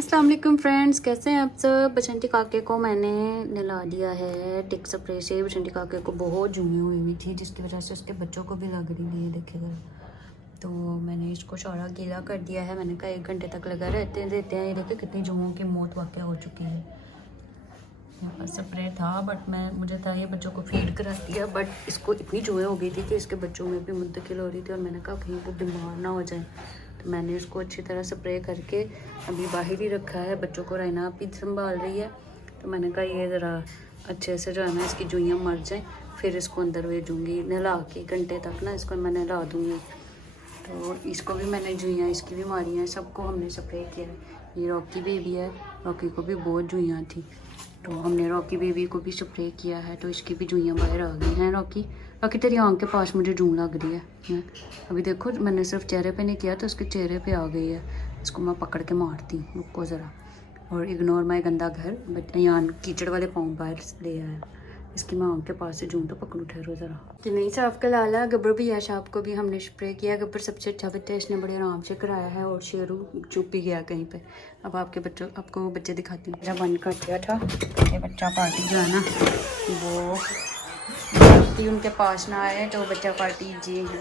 अस्सलाम वालेकुम फ्रेंड्स, कैसे हैं आप सब। बसंती काके को मैंने नहला दिया है टिक स्प्रे से। बसंती काके को बहुत जूनी हुई थी जिसकी वजह से उसके बच्चों को भी लग रही थी, देखेगा। तो मैंने इसको सारा गीला कर दिया है। मैंने कहा 1 घंटे तक लगा रहते देते हैं। ये देखिए कितनी जूओं की मौत वाक़या हो चुकी है। यहाँ पर स्प्रे था बट मुझे था ये बच्चों को फीड करा दिया, बट इसको इतनी जुएँ हो गई थी कि इसके बच्चों में भी मुंतकिल हो रही थी। और मैंने कहा कहीं वो बीमार ना हो जाए, तो मैंने इसको अच्छी तरह स्प्रे करके अभी बाहर ही रखा है। बच्चों को राइना भी संभाल रही है, तो मैंने कहा ये ज़रा अच्छे से जो है ना इसकी जुइयाँ मर जाएं, फिर इसको अंदर भेजूँगी नहला के। घंटे तक ना इसको मैं नहला दूँगी। तो इसको भी मैंने जुइयाँ इसकी भी मारी हैं, सबको हमने स्प्रे किया है। ये रॉकी बेबी है, रॉकी को भी बहुत जुइयाँ थी, तो हमने रॉकी बेबी को भी स्प्रे किया है। तो इसकी भी जुइयाँ बाहर आ गई हैं। रॉकी तेरी आँख के पास मुझे जूं लग रही है। अभी देखो मैंने सिर्फ चेहरे पे नहीं किया तो उसके चेहरे पे आ गई है। इसको मैं पकड़ के मारती हूँ, रुको ज़रा। और इग्नोर माई गंदा घर, बट यहाँ कीचड़ वाले पाँव बाहर ले आया। इसकी मैं आँख के पास से जूं तो पकड़ू, ठहरो ज़रा। कि नहीं साफ का लाला गब्बर भी है, शाप को भी हमने स्प्रे किया। गब्बर सबसे अच्छा बच्चा, इसने बड़े आराम से कराया है। और शेरू चुप ही गया कहीं पे। अब आपको वो बच्चे दिखाती हूँ। जब बंद कर दिया था ये बच्चा पार्टी जो है ना वो उनके पास ना आए, तो बच्चा पार्टी जी है।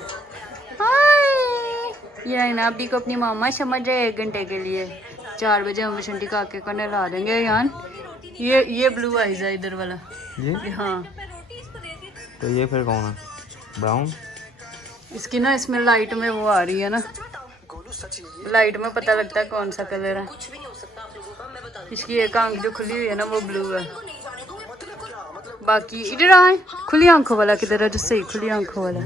हाय, ये ना अभी को अपनी मामा समझ रहे 1 घंटे के लिए। 4 बजे हम बसंती काके को नहला देंगे। यान ये ब्लू आइज है इधर वाला, ये हाँ। तो ये फिर कौन है? ब्राउन? इसकी ना इसमें लाइट में वो आ रही है ना, लाइट में पता लगता है कौन सा कलर है। इसकी एक आंख जो खुली हुई है ना वो ब्लू है। बाकी इधर आए, खुली आंखों वाला किधर है? जो सही खुली आंखों वाला।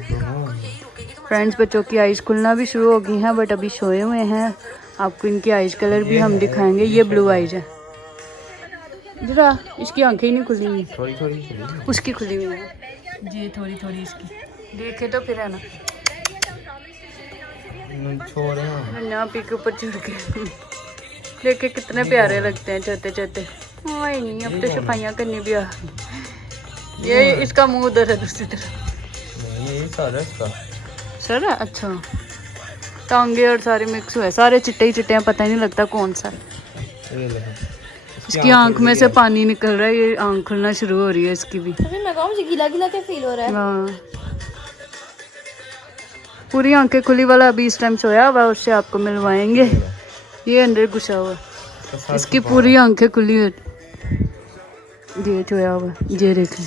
फ्रेंड्स, बच्चों की आइज खुलना भी शुरू हो गई हैं, बट अभी सोए हुए हैं। आपको इनकी आइज कलर भी हम दिखाएंगे। ये ब्लू आइज है। जरा इसकी आंखें ही नहीं खुली हुई, थोड़ी उसकी खुली हुई है जी, थोड़ी इसकी। देखे तो फिर है ना, छोड़ पी के ऊपर चढ़ के देखे कितने प्यारे लगते हैं छोटे छोटे। नहीं अब तो सफाइयाँ करनी भी आ। ये इसका मुंह उधर है दूसरी तरफ। सर है, अच्छा। टांगे और सारे मिक्स हुए, सारे चिट्टे ही चिट्टे हैं, पता ही नहीं लगता कौन सा। इसकी आंख में से पानी निकल रहा है, ये आंख खुलना शुरू हो रही है इसकी भी। मैं कहूँ मुझे गीला गीला क्या फील हो रहा है। हाँ, पूरी आंखें खुली वाला अभी इस टाइम सोया हुआ, उससे आपको मिलवाएंगे। ये अंदर घुसा हुआ, इसकी पूरी आंखें खुली हुई, ये सोया हुआ। ये देखें,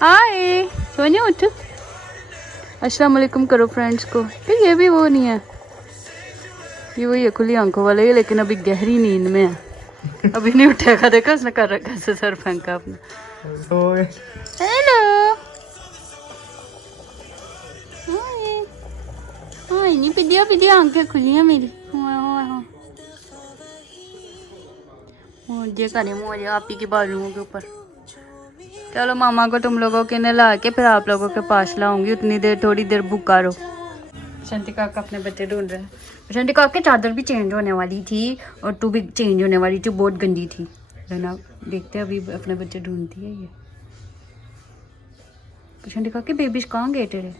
हाय सोने उठ, अस्सलाम वालेकुम करो फ्रेंड्स को। तो ये भी वो नहीं है, ये वही है खुली आंखों वाला, ये लेकिन अभी गहरी नींद में है, अभी नहीं उठेगा। देखा उसने कर रखा है सर फेंका अपना। हेलो, हाय नहीं पिदिया आंखें खुली हैं मेरी। ये करें मुझे आप ही की बाजुओं के ऊपर। चलो मामा को तुम लोगों के नहला के फिर आप लोगों के पास लाऊंगी। उतनी देर थोड़ी देर भूखा रहो। बसंती काका अपने बच्चे ढूंढ रहे हैं। बसंती काका की चादर भी चेंज होने वाली थी और तू भी चेंज होने वाली थी, बहुत गंदी थी ना। देखते अभी अपने बच्चे ढूंढती है ये। बसंती काका बेबीज कहाँ गए तेरे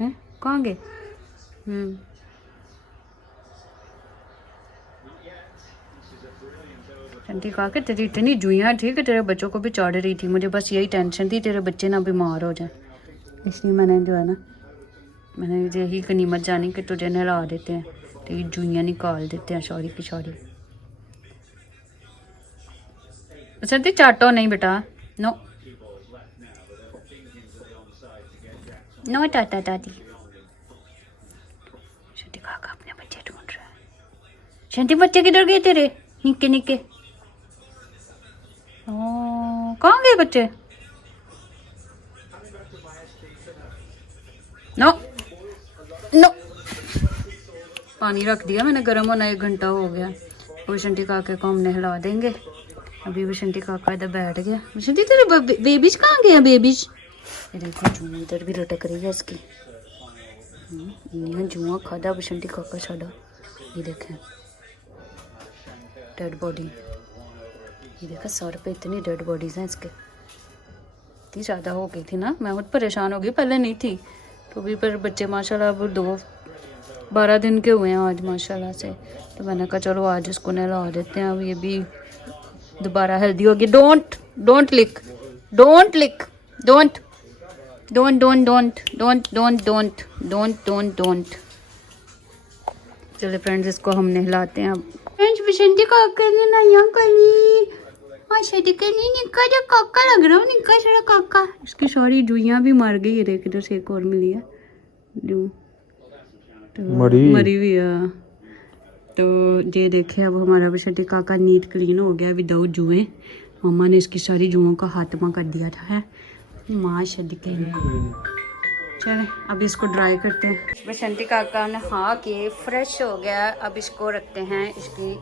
हैं? कहाँ गए? बसंती काका तेरी इतनी जुइयाँ थी कि तेरे बच्चों को भी चढ़ रही थी। मुझे बस यही टेंशन थी तेरे बच्चे ना बीमार हो जाए, इसलिए मैंने जो है ना मैंने यही गनीमत जानी कि तुझे नहला देते हैं, तेरी जुइयाँ निकाल देते हैं सॉरी की सॉरी। बसंती चाटो नहीं बेटा, नो नो टाटा दादी। बसंती काका अपने बच्चे ढूंढ रहा है। बसंती बच्चे किधर गए तेरे निक्के निक्के? कहाँ गए बच्चे? नो नो, पानी रख दिया मैंने गर्म होना, 1 घंटा हो गया। बसंती काके को हम नहला देंगे। अभी बसंती काका इधर बैठ गया। बसंती तेरे बेबीज कहाँ गए हैं? बेबीज ये देखो, जुआ इधर भी लटक रही है इसकी। जुआ खादा बसंती काका साडा। ये देखें डेड बॉडी, ये देखा सर पे इतनी डेड बॉडीज हैं इसके। इतनी ज़्यादा हो गई थी ना, मैं बहुत परेशान हो गई, पहले नहीं थी तो भी। पर बच्चे माशाल्लाह अब 2 12 दिन के हुए हैं आज माशाल्लाह से। तो मैंने कहा चलो आज इसको नहला देते हैं, अब ये भी दोबारा हेल्दी होगी। Don't lick don't lick don't don't don't don't don't don't don't don't don't don't. चलो फ्रेंड्स इसको हम नहलाते हैं अब। फ्रेंड्स बसंती काका ने नया कली अच्छा दिखनी निक्का जो काका लग रहा हूँ, निक्का सारा काका। इसकी सारी जुइयाँ भी मर गई है, किधर से एक और मिली है जू तो मरी हुई है। तो ये देखे अब हमारा बसंती काका नीट क्लीन हो गया विदाउट जुएं। मम्मा ने इसकी सारी जुओं का खात्मा कर दिया था है माशाल्लाह। चले अब इसको ड्राई करते हैं। बसंती काका नहा के फ्रेश हो गया, अब इसको रखते हैं इसकी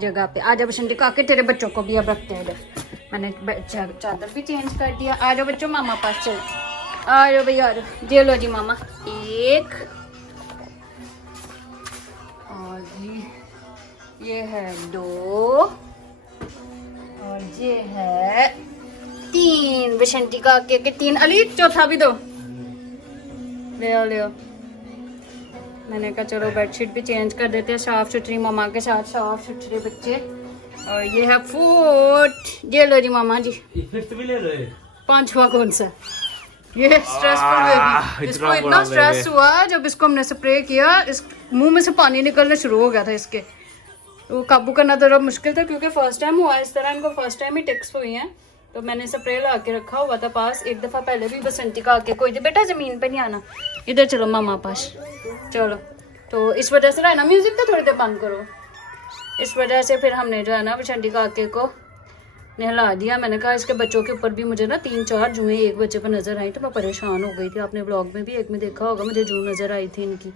जगह पे। आ जाओ बसंती काके, तेरे बच्चों को भी अब रखते हैं इधर। मैंने चादर भी चेंज कर दिया। आ जाओ बच्चों मामा पास चल, आ जाओ भैया आ जाओ। ये लो जी मामा एक, और जी ये है 2, और ये है 3। बसंती काके के 3। अली चौथा भी दो, ले आओ ले आओ। मैंने कहा चलो बेडशीट भी चेंज कर देते हैं, साफ सुथरी मामा के साथ साफ सुथरे बच्चे। और ये है फूट, ये लो जी मामा जी। भी ले रहे 5वां कौन सा? ये स्ट्रेसफुल बेबी। इसको इतना स्ट्रेस हुआ जब इसको हमने स्प्रे किया, इस मुंह में से पानी निकलना शुरू हो गया था इसके। वो काबू करना थोड़ा मुश्किल था क्योंकि फर्स्ट टाइम हुआ इस तरह, इनको फर्स्ट टाइम ही टिक्स हुई हैं। तो मैंने स्प्रे ला के रखा हुआ था पास। एक दफ़ा पहले भी बसंती का आके कोई बेटा ज़मीन पे नहीं आना, इधर चलो मामा पास चलो। तो इस वजह से ना म्यूज़िक तो थोड़ी देर बंद करो। इस वजह से फिर हमने जो है ना बसंती का आके को नहला दिया। मैंने कहा इसके बच्चों के ऊपर भी मुझे ना 3-4 जुएँ एक बच्चे पर नज़र आई, तो मैं परेशान हो गई थी। आपने ब्लॉग में भी एक में देखा होगा मुझे जू नज़र आई थी इनकी,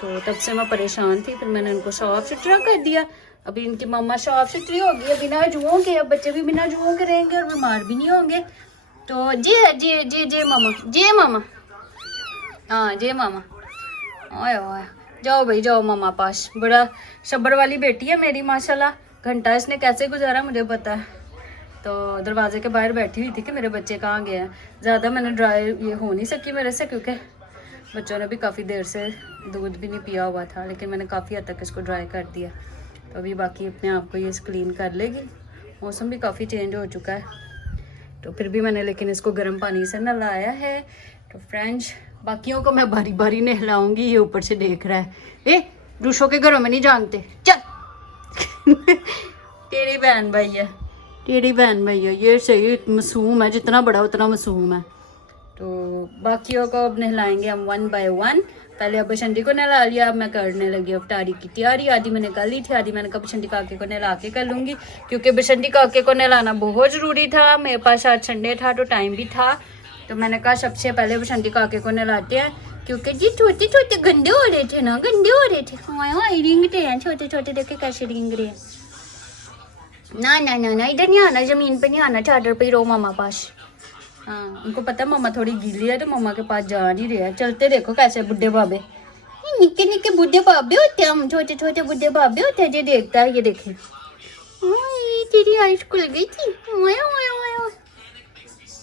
तो तब से मैं परेशान थी। फिर मैंने उनको साफ सुथरा कर दिया। अभी इनकी मम्मा साफ सुथरी होगी बिना जुओं के, अब बच्चे भी बिना जुओं के रहेंगे और बीमार भी नहीं होंगे। तो जी है जी जी जी मामा, जी मामा, हाँ जी मामा। ओए ओए जाओ भाई जाओ मामा पास। बड़ा सब्र वाली बेटी है मेरी माशाल्लाह। घंटा इसने कैसे गुजारा मुझे पता है। तो दरवाजे के बाहर बैठी हुई थी कि मेरे बच्चे कहाँ गए हैं। ज़्यादा मैंने ड्राई ये हो नहीं सकी मेरे से क्योंकि बच्चों ने भी काफ़ी देर से दूध भी नहीं पिया हुआ था, लेकिन मैंने काफ़ी हद तक इसको ड्राई कर दिया। तो अभी बाकी अपने आप को ये क्लीन कर लेगी। मौसम भी काफ़ी चेंज हो चुका है, तो फिर भी मैंने लेकिन इसको गर्म पानी से नहलाया है। तो फ्रेंड्स बाकियों को मैं बारी बारी नहलाऊंगी, ये ऊपर से देख रहा है। ए रूशों के घरों में नहीं जानते चल तेरी बहन भाई है, तेरी बहन भाई है। ये सही मासूम है, जितना बड़ा उतना मासूम है। तो बाकियों को अब नहलाएंगे हम 1 by 1। पहले अब बसंती को नहला लिया, अब मैं करने लगी अब तारी की तैयारी। आधी मैंने कर ली थी, आधी मैंने कहा बसंती काके को नहला के कर लूँगी क्योंकि बसंती काके को नहलाना बहुत ज़रूरी था। मेरे पास आज संडे था तो टाइम भी था, तो मैंने कहा सबसे पहले बसंती काके को नहलाते हैं क्योंकि जी छोटे छोटे गंदे हो रहे थे ना, गंदे हो रहे थे। हाँ रिंगते हैं छोटे छोटे, देखे कैसे रिंग रहे हैं। ना ना ना ना इधर नहीं आना, ज़मीन पे नहीं आना, चादर पे ही रहो मामा पास। हाँ उनको पता मम्मा थोड़ी गीली है तो मम्मा के पास जा नहीं रहे हैं। चलते देखो कैसे बुढ़े बाबे, निक्के निक्के बुढ़े बाबे होते हैं, हम छोटे छोटे बुढ़े बाबे होते हैं। ये देखता है, ये देखे तेरी आइस खुल गई थी।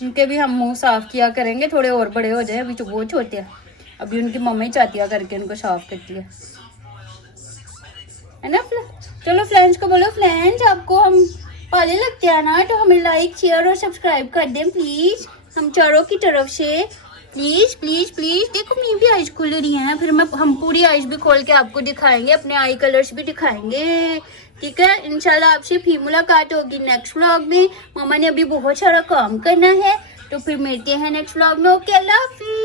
उनके भी हम मुंह साफ किया करेंगे, थोड़े और बड़े हो जाए, अभी तो बहुत छोटे हैं। अभी उनकी मम्मा ही चातिया करके उनको साफ करती है ना। चलो फ्रेंड्स को बोलो, फ्रेंड्स आपको हम पाले लगते हैं ना, तो हमें लाइक शेयर और सब्सक्राइब कर दें प्लीज, हम चारों की तरफ से प्लीज प्लीज प्लीज। देखो मेरी भी आइज खुल रही हैं, फिर हम पूरी आइज भी खोल के आपको दिखाएंगे, अपने आई कलर्स भी दिखाएंगे, ठीक है। इंशाल्लाह आपसे फिर मुलाकात होगी नेक्स्ट व्लॉग में। मामा ने अभी बहुत सारा काम करना है, तो फिर मिलते हैं नेक्स्ट व्लॉग में। ओके अल्लाह हाफिज।